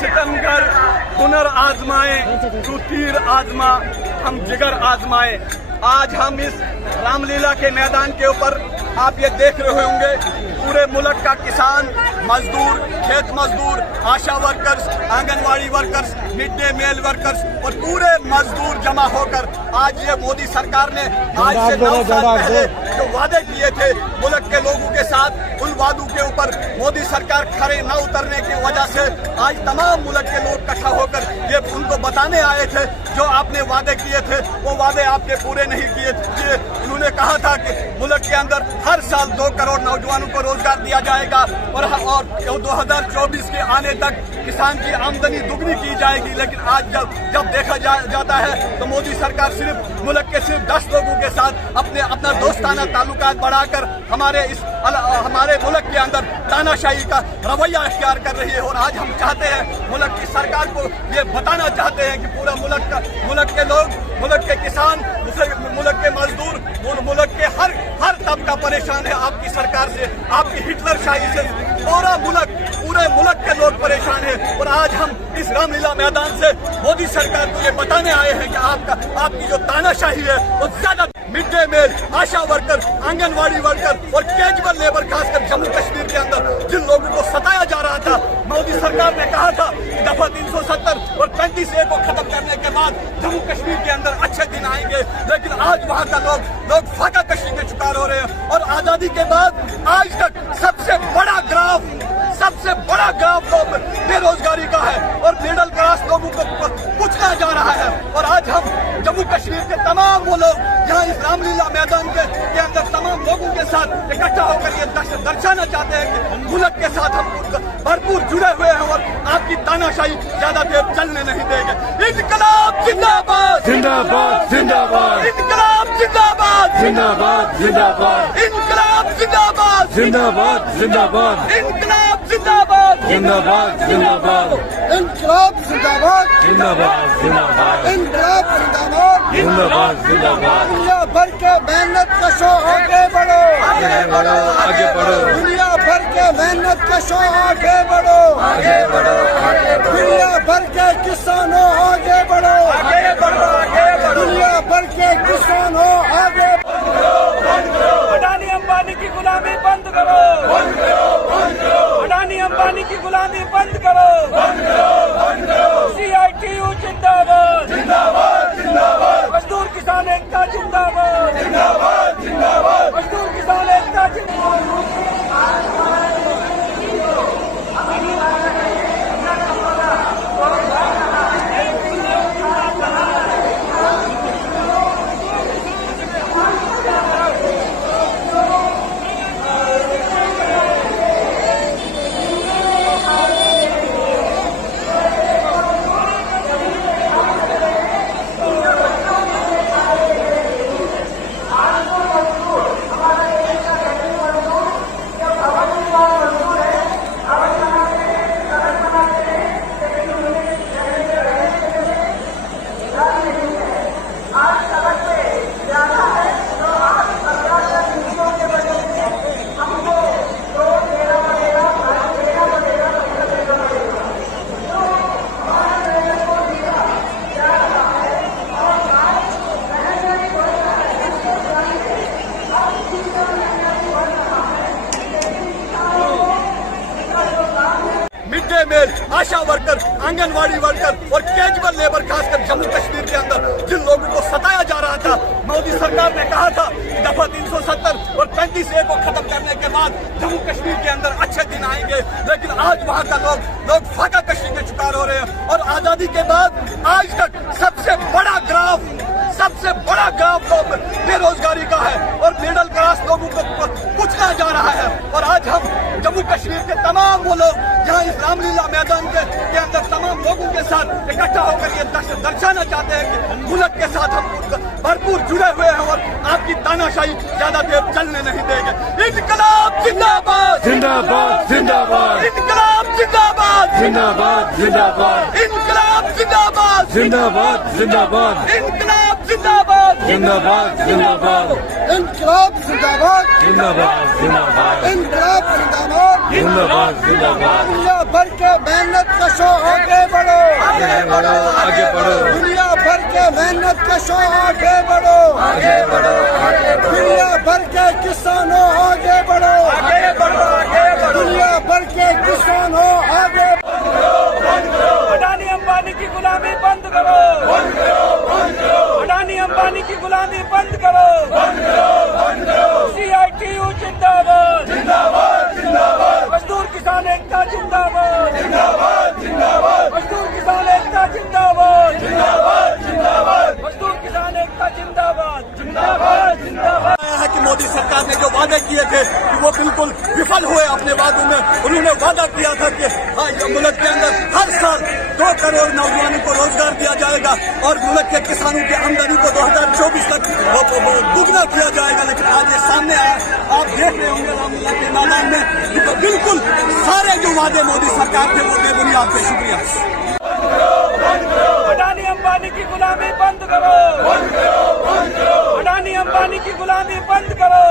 सितमगर हुनर आजमाए, तू तीर आजमा, हम जिगर आजमाए। आज हम इस रामलीला के मैदान के ऊपर आप ये देख रहे होंगे, पूरे मुल्क का किसान, मजदूर, खेत मजदूर, ASHA workers, anganwadi workers, mid day meal workers और पूरे मजदूर जमा होकर आज ये मोदी सरकार ने आज से 9 साल पहले जो वादे किए थे मुल्क के लोगों के साथ, उन वादों के ऊपर मोदी सरकार खड़े न उतरने की वजह से आज तमाम मुल्क के लोग इकट्ठा होकर ये उनको बताने आए थे जो आपने वादे किए थे वो वादे आपने पूरे नहीं किए। उन्होंने कहा था कि मुल्क के अंदर हर साल 2 करोड़ नौजवानों को रोजगार दिया जाएगा और 2024 के आने तक किसान की आमदनी दुगनी की जाएगी। लेकिन आज जब देखा जाता है तो मोदी सरकार सिर्फ मुल्क के सिर्फ 10 लोगों के साथ अपना दोस्ताना ताल्लुकात बढ़ाकर हमारे मुल्क के अंदर तानाशाही का रवैया इख्तियार कर रही है। और आज हम चाहते हैं मुल्क की सरकार को ये बताना चाहते हैं कि पूरा मुल्क के लोग, मुल्क के किसान, मुल्क के मजदूर, मुल्क के हर तबका परेशान है आपकी सरकार से, आपकी हिटलरशाही से। पूरे मुल्क के लोग परेशान हैं और आज हम इस रामलीला मैदान से मोदी सरकार को ये बताने आए हैं कि आपकी जो तानाशाही है वो ज्यादा मिड डे मील, आशा वर्कर, आंगनवाड़ी वर्कर और कैजुअल लेबर, खासकर जम्मू कश्मीर के अंदर जिन लोगों को सताया जा रहा था, मोदी सरकार ने कहा था दफा 370 और 35A को खत्म करने के बाद जम्मू कश्मीर के अंदर अच्छे दिन आएंगे। लेकिन आज वहाँ का लोग फाका कशी के शिकार हो रहे हैं और आजादी के बाद आज तक सबसे बड़ा ग्राफ तो बेरोजगारी का है और मिडिल क्लास लोगों को पूछना जा रहा है। और आज हम जम्मू कश्मीर के तमाम वो लोग यहाँ इस रामलीला मैदान के अंदर तमाम लोगों के साथ इकट्ठा होकर ये दर्शाना चाहते हैं कि मुल्क के साथ हम भरपूर जुड़े हुए हैं और आपकी तानाशाही ज्यादा देर चलने नहीं देंगे। इनकलाब जिंदाबाद, जिंदाबाद, जिंदाबाद, इनकलाब जिंदाबाद, जिंदाबाद, जिंदाबाद, इनकलाब जिंदाबाद, जिंदाबाद, जिंदाबाद, इनकलाब जिंदाबाद, जिंदाबाद, जिंदाबाद, इनकलाब जिंदाबाद, जिंदाबाद, जिंदाबाद, इनकलाब जिंदाबाद, जिंदाबाद, जिंदाबाद। दुनिया भर के मेहनत कशो आगे बढ़ो, आगे बढ़ो, आगे बढ़ो, दुनिया भर के मेहनत कशो आगे बढ़ो, आगे बढ़ो, आगे बढ़ो, दुनिया भर के किसानों आगे बढ़ो, आगे बढ़ो, आगे बढ़ो, दुनिया भर के किसानों आगे अडानी अंबानी की गुलामी बंद करो, अडानी अंबानी की गुलामी बंद करो, CITU जिंदाबाद, मजदूर किसान एकता जिंदाबाद, मजदूर किसान एकता जिंदाबाद। मेल, आशा वर्कर, आंगनवाड़ी वर्कर और कैजुअल लेबर, खासकर जम्मू कश्मीर के अंदर जिन लोगों को सताया जा रहा था, मोदी सरकार ने कहा था दफा 370 और 35A को खत्म करने के बाद जम्मू कश्मीर के अंदर अच्छे दिन आएंगे। लेकिन आज वहाँ का लोग फाका कशी के शिकार हो रहे हैं और आजादी के बाद आज तक सबसे बड़ा ग्राफ तो बेरोजगारी का है और मिडिल क्लास लोगों को पूछना जा रहा है। और आज हम जम्मू कश्मीर के तमाम वो लोग यहाँ इस रामलीला मैदान के अंदर तमाम लोगों के साथ इकट्ठा होकर ये दर्शाना चाहते हैं कि मुल्क के साथ हम भरपूर जुड़े हुए हैं और आपकी तानाशाही ज्यादा देर चलने नहीं देंगे। इनकलाब जिंदाबाद, जिंदाबाद, जिंदाबाद, इनकलाब जिंदाबाद, जिंदाबाद, जिंदाबाद, इनकलाब जिंदाबाद, जिंदाबाद, जिंदाबाद, इनकलाब जिंदाबाद, जिंदाबाद, जिंदाबाद, इनकलाब जिंदाबाद, जिंदाबाद, जिंदाबाद, इनकलाब जिंदाबाद, जिंदाबाद, जिंदाबाद। दुनिया भर के मेहनत कशो आगे आगे बढ़ो, आगे बढ़ो, दुनिया भर के मेहनत कशों आगे बढ़ो, आगे बढ़ो, आगे बढ़ो, दुनिया भर के किसानों आगे बढ़ो, आगे बढ़ो, आगे बढ़ो। दुनिया भर के किसानों आगे अडानी अंबानी की गुलामी बंद करो, अडानी अंबानी की गुलामी बंद करो, CITU जिंदाबाद, मजदूर किसान एकता जिंदाबाद, मजदूर किसान एकता जिंदाबाद, मजदूर किसान एकता जिंदाबाद, जिंदाबाद। है कि मोदी सरकार ने जो वादे किए थे कि वो बिल्कुल विफल हुए अपने वादों में। उन्होंने वादा किया था कि मुल्क के अंदर हर साल 2 करोड़ नौजवानों को रोजगार दिया जाएगा और मुल्क के किसानों की आमदनी को 2024 तक दुगना किया जाएगा। लेकिन आज ये सामने आया, आप देख रहे होंगे रामलीला के मैदान में तो बिल्कुल सारे जो वादे मोदी सरकार के वो बेबुनियाद थे। शुक्रिया। अडानी अंबानी की गुलामी बंद करो, अडानी अंबानी की गुलामी बंद करो,